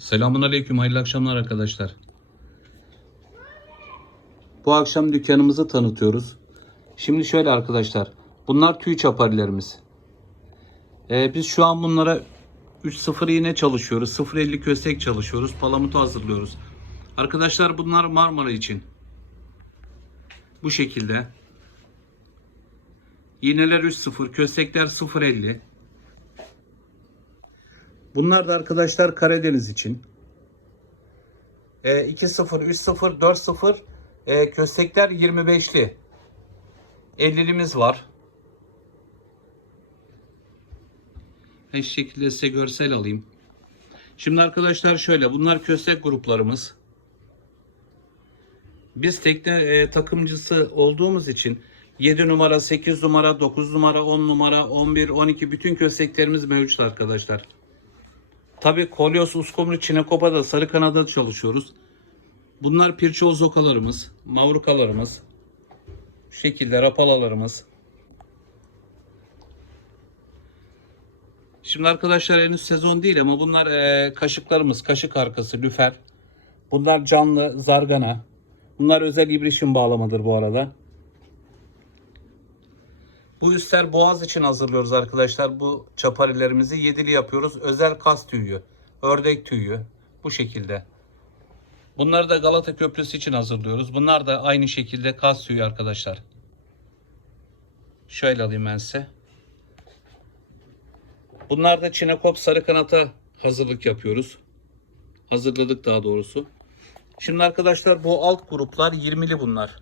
Selamun Aleyküm, hayırlı akşamlar arkadaşlar. Bu akşam dükkanımızı tanıtıyoruz. Şimdi şöyle arkadaşlar, bunlar tüy çaparilerimiz. Ee, biz şu an bunlara 3.0 iğne çalışıyoruz, 0.50 köstek çalışıyoruz, palamutu hazırlıyoruz. Arkadaşlar bunlar Marmara için. Bu şekilde. İğneler 3.0, köstekler 0.50. Bunlar da arkadaşlar Karadeniz için. E, 2-0, 3-0, 4-0 e, köstekler 25'li. 50'limiz var. Şu şekilde size görsel alayım. Şimdi arkadaşlar şöyle bunlar köstek gruplarımız. Biz tekne e, takımcısı olduğumuz için 7 numara, 8 numara, 9 numara, 10 numara, 11, 12 bütün kösteklerimiz mevcut arkadaşlar. Tabi Kolyos, Uskumru, Çinekopa'da, Sarı Kanada'da çalışıyoruz. Bunlar pirçoğuz okalarımız, mavrukalarımız. Şu şekilde rapalalarımız. Şimdi arkadaşlar henüz sezon değil ama bunlar eee, kaşıklarımız. Kaşık arkası, lüfer. Bunlar canlı, zargana. Bunlar özel ibrişim bağlamadır bu arada. Bu üstler boğaz için hazırlıyoruz arkadaşlar. Bu çaparilerimizi yedili yapıyoruz. Özel kas tüyü, ördek tüyü bu şekilde. Bunları da Galata Köprüsü için hazırlıyoruz. Bunlar da aynı şekilde kas tüyü arkadaşlar. Şöyle alayım ben size. Bunlar da Çinekop sarı kanata hazırlık yapıyoruz. Hazırladık daha doğrusu. Şimdi arkadaşlar bu alt gruplar 20'li bunlar.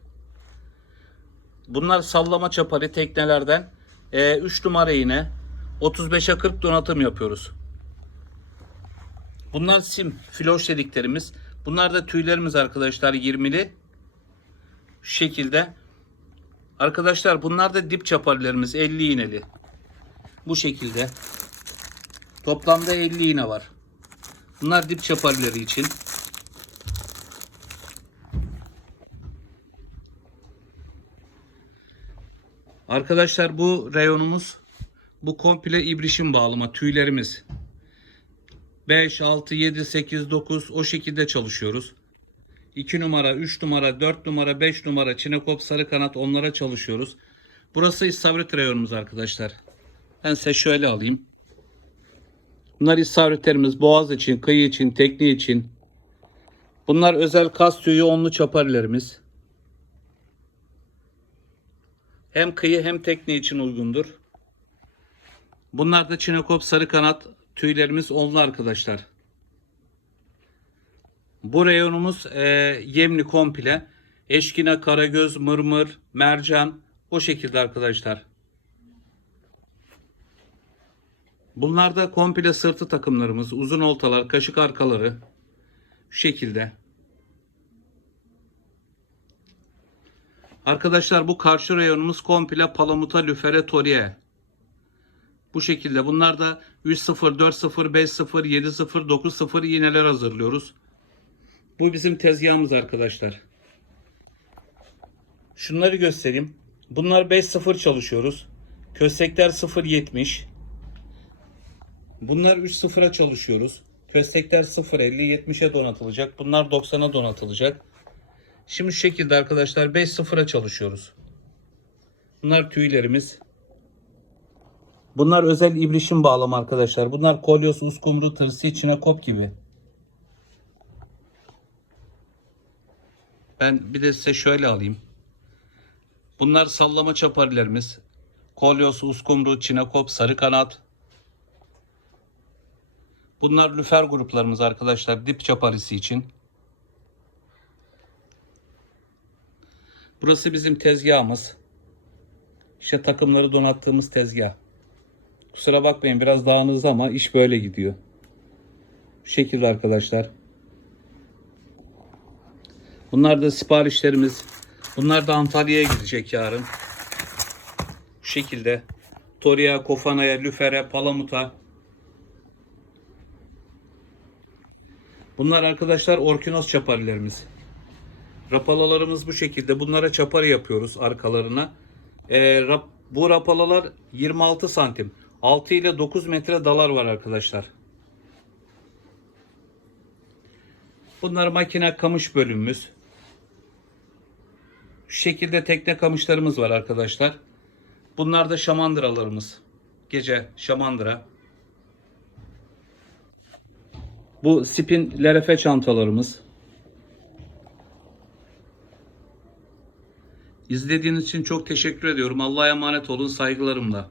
Bunlar sallama çapari teknelerden 3 numara yine 35'e 40 donatım yapıyoruz. Bunlar sim, floş dediklerimiz. Bunlar da tüylerimiz arkadaşlar 20'li. Şu şekilde. Arkadaşlar bunlar da dip çaparilerimiz 50 iğneli. Bu şekilde. Toplamda 50 iğne var. Bunlar dip çaparileri için. Arkadaşlar bu reyonumuz bu komple ibrişim bağlama tüylerimiz. 5, 6, 7, 8, 9 o şekilde çalışıyoruz. 2 numara, 3 numara, 4 numara, 5 numara, çinekop, sarı kanat onlara çalışıyoruz. Burası istavrit reyonumuz arkadaşlar. Ben size şöyle alayım. Bunlar istavritlerimiz boğaz için, kıyı için, tekne için. Bunlar özel kas tüyü onlu çaparilerimiz. Hem kıyı hem tekne için uygundur. Bunlar da çinekop sarı kanat tüylerimiz onlu arkadaşlar. Bu reyonumuz e, yemli komple. Eşkine, karagöz, mırmır, mercan o şekilde arkadaşlar. Bunlar da komple sırtı takımlarımız. Uzun oltalar, kaşık arkaları. Şu şekilde. Arkadaşlar bu karşı reyonumuz komple palamuta, lüfere, toriye. Bu şekilde. Bunlar da 3-0, 4-0, 5-0, 7-0, 9-0 iğneler hazırlıyoruz. Bu bizim tezgahımız arkadaşlar. Şunları göstereyim. Bunlar 5-0 çalışıyoruz. Köstekler 0-70. Bunlar 3-0'a çalışıyoruz. Köstekler 0-50, 70'e donatılacak. Bunlar 90'a donatılacak. Şimdi şu şekilde arkadaşlar 5-0'a çalışıyoruz. Bunlar tüylerimiz. Bunlar özel ibrişim bağlama arkadaşlar. Bunlar kolyos, uskumru, tırsı, çinekop gibi. Ben bir de size şöyle alayım. Bunlar sallama çaparilerimiz. Kolyos, uskumru, çinekop, sarı kanat. Bunlar lüfer gruplarımız arkadaşlar dip çaparisi için. Burası bizim tezgahımız. İşte takımları donattığımız tezgah. Kusura bakmayın biraz dağınız ama iş böyle gidiyor. Bu şekilde arkadaşlar. Bunlar da siparişlerimiz. Bunlar da Antalya'ya gidecek yarın. Bu şekilde. Toriya, Kofana'ya, Lüfer'e, Palamut'a. Bunlar arkadaşlar orkinos çaparilerimiz. Rapalalarımız bu şekilde. Bunlara çapari yapıyoruz arkalarına. Ee, rap, bu rapalalar 26 santim. 6 ile 9 metre dalar var arkadaşlar. Bunlar makine kamış bölümümüz. Şu şekilde tekne kamışlarımız var arkadaşlar. Bunlar da şamandıralarımız. Gece şamandıra. Bu spin lerefe çantalarımız. İzlediğiniz için çok teşekkür ediyorum. Allah'a emanet olun saygılarımla.